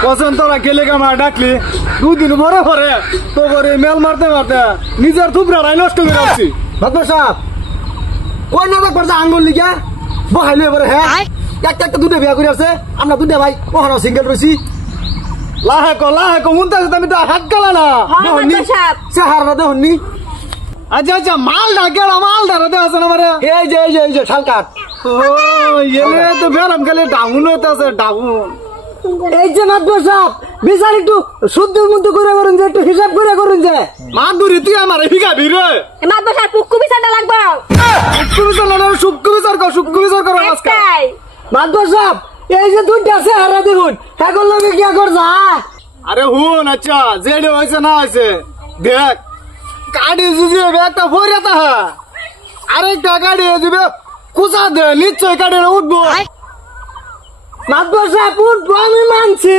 পছন্দ তোরা গেলে গা মা ডাকলি 2 দিন পরে পরে তো করে মেল মারতে মারতে নিজের থুবড়াই নষ্ট করে রাখছি মাতবর সাহেব ওই না দেখবার যে আঙ্গুল লিগা বহাইলে এবারে হ্যাঁ একটা একটা দুটো বিয়া করে আছে আমরা দুটো ভাই ওখানে সিঙ্গেল রয়েছি লাহে কো মুন্তা আমি তো হাত গেল না সে হারনা দেখুননি আচ্ছা আচ্ছা মাল ডাকেলা মাল ধরতে আছে না মারে এই যে শালকাট ও এলে তো বেরাম গেলে ডাউন হতে আছে ডাউন এই যে মাতবর সাহেব বিচার একটু শুদ্ধ মতো করে করুন যে একটু হিসাব করে করুন যে মাদুরি তুই আমার হিগাবি রে মাতবর সাহেব পুক্কু বিচারটা লাগবে শুক্র বিচার করো আজকে মাতবর সাহেব এই যে দুইটা আছে হারা দেখুন এখন লোকে কি করছা আরে হুন আচ্ছা যেটা হয়েছে না হয়েছে দেখ গাড়ি জুজিয়ে একটা ভরিয়াতা হ্যাঁ আরেকটা গাড়ি দিবে কুচা দে নিশ্চয় গাড়ি উঠবো মাতবর সাহেব উঠবো আমি মানছি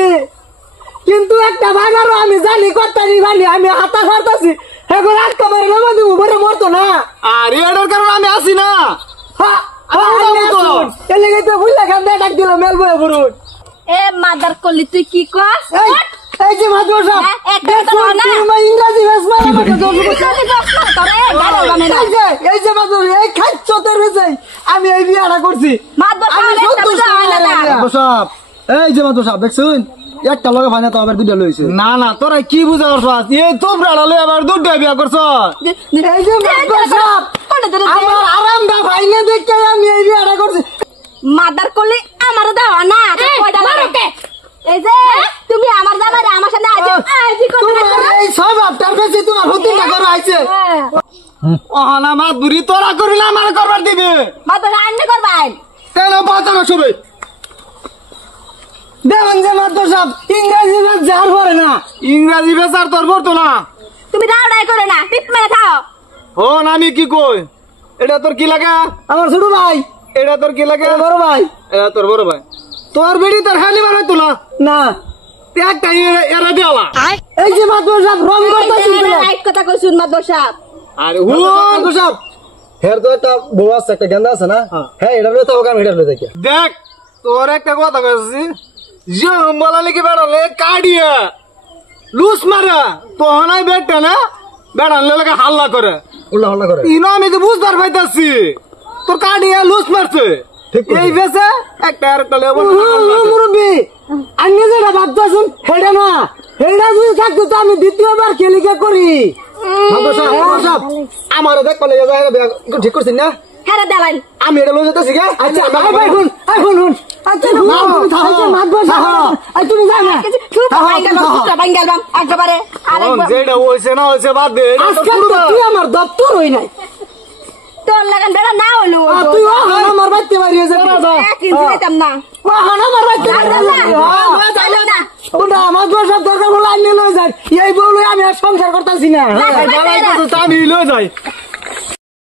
কিন্তু একটা ভাগারও আমি জানি কর্তারি জানি আমি হাতা খাটাছি এখন একটা বারে নামা দিব বলে মরতো না আর এটার কারণে আমি আসি না এ মাদার কলি তুই কি কস এই যে মাতবর সাহেব ইংরাজি এই যে মাতবর এই খাচ্ছতের হয়েছে আমি এই বিয়াটা করছি এই যে মাতবর সাহেব দেখছুন একটা লগে ফাইনা তো আবার দুইটা লইছে না না তোরা কি বুঝা করছ এই তোমরা লই আবার দুটা বিয়া করছ এই যে মাতবর সাহেব আমার আরামটা ফাইনা দেখে আমি এই বিয়াটা করছি মাদার কলি আমার দাও না এই যে তুমি আমার জামাই আমার সাথে আজি এই সব আপনার কাছে তোমার হতিটা করে আইছে ওহানা মাদুরি তোরা করিলে আমার করবার দিবে মাদার রান্না করবাই কেন বাঁচানো শুবে দেখুন যে মাতবর সাহেব ইংরাজি যার পরে না ইংরাজি বেচার তোর পড়তো না তুমি রাউডাই করে না টিপ মেরে খাও হন আমি কি কই এটা তোর কি লাগে আমার ছোট ভাই এটা তোর কি লাগে বড় ভাই এটা তোর বড় ভাই তোর বেড়ি তোর খালি বার হইতো না না একটা এরা দেওয়া এই যে মাতবর সাহেব রং করতেছিল এক কথা কইছুন মাদবর সাহেব আরে মাতবর সাহেব হের তো একটা বউ আছে একটা গেন্দা আছে না হ্যাঁ এটা লয়ে তো আমি এটা লয়ে দেখি দেখ তোর একটা কথা কইছি যে বলা লিখে বেড়ালে কাডিয়া লুস মারা তো হনাই বেটা না বেড়ালে লাগে হাল্লা করে উল্লা হল্লা করে ইনো আমি তো বুঝবার পাইতাছি তোর কাডিয়া লুস মারছে এই বেসে একটা আরেকটা লেবো মুরব্বি আমি যেটা ভাবতেছেন হেডা না হেডা যদি থাকতো তো আমি দ্বিতীয়বার খেলিকা করি মাতবর সাহেব আমার দেখ কলেজ ঠিক করছেন না হেরে দেলাই আমি এটা লয়ে যেতেছি গে আচ্ছা ভাই শুন আচ্ছা মাতবর সাহেব তুমি যাও না একেবারে যেটা হয়েছে না হয়েছে বাদ দে আজকে তুই আমার দপ্তর হই নাই তোর লাগান বেড়া না হলো তুই আমার বাড়িতে বাড়িয়ে যা দিতাম না আমার বাড়িতে ওটা মাতবর সাহেব দরকার বলে আইনে লয়ে যায় এই বলে আমি আর সংসার করতেছি না আমি লয়ে যাই